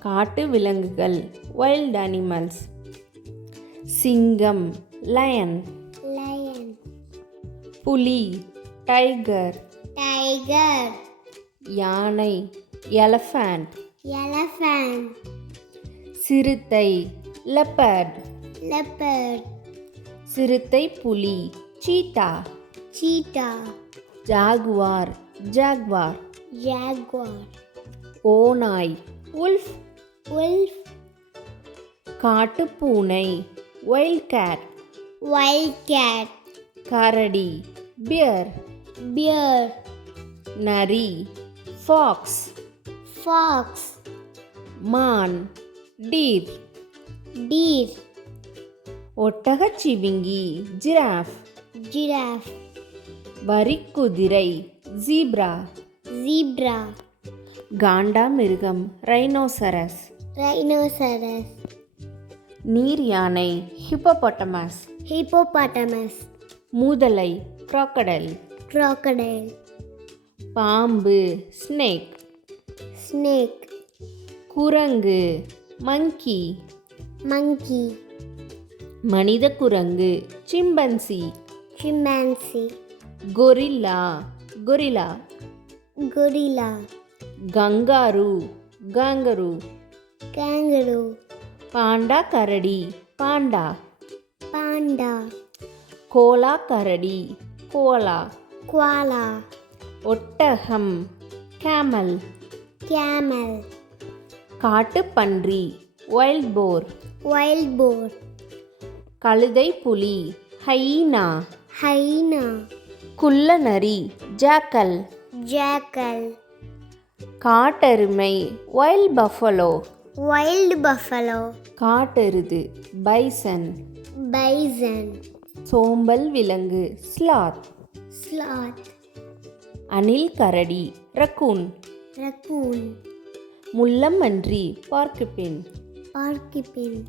காட்டு விலங்குகள் wild animals. சிங்கம் lion. lion, புலி tiger. tiger, யானை elephant. elephant, சிறுத்தை leopard. leopard, சிறுத்தை புலி cheetah. cheetah, jaguar jaguar. jaguar, ஓநாய் wolf. wolf, காட்டுப்பூனை wild cat. wild cat, கரடி bear. bear, நரி fox. fox, மான் deer. deer, ஒட்டகச்சிவிங்கி giraffe. giraffe, வரிக்குதிரை zebra. zebra, காண்டாமிருகம் rhinoceros. rhinoceros, நீர் யானை hippopotamus. hippopotamus, மூதலை crocodile. crocodile, பாம்பு snake. snake, குரங்கு monkey. monkey, மனித குரங்கு chimpanzee. chimpanzee, gorilla gorilla. gorilla, kangaroo kangaroo. kangaroo, Panda கரடி பாண்டா. panda, கோலா கரடி கோலா. koala, ஒட்டகம் camel. camel, காட்டுப்பன்றி wild boar. wild boar, கழுதை புலி hyena. hyena, குள்ளநரி jackal. jackal, காட்டெருமை wild buffalo. wild buffalo, காட்டெருது bison. bison, சோம்பல் விலங்கு sloth. sloth, அணில் கரடி raccoon. raccoon, முள்ளம்பன்றி porcupine. porcupine,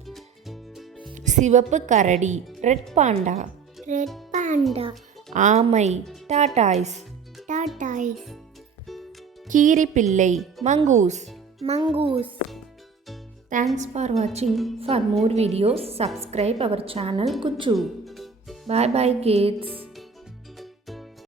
சிவப்பு கரடி ரெட் பாண்டா. red panda, ஆமை tortoise. tortoise, கீரிப்பிள்ளை mongoose. mongoose. Thanks for watching. For more videos, subscribe our channel Kuchu. Bye bye kids.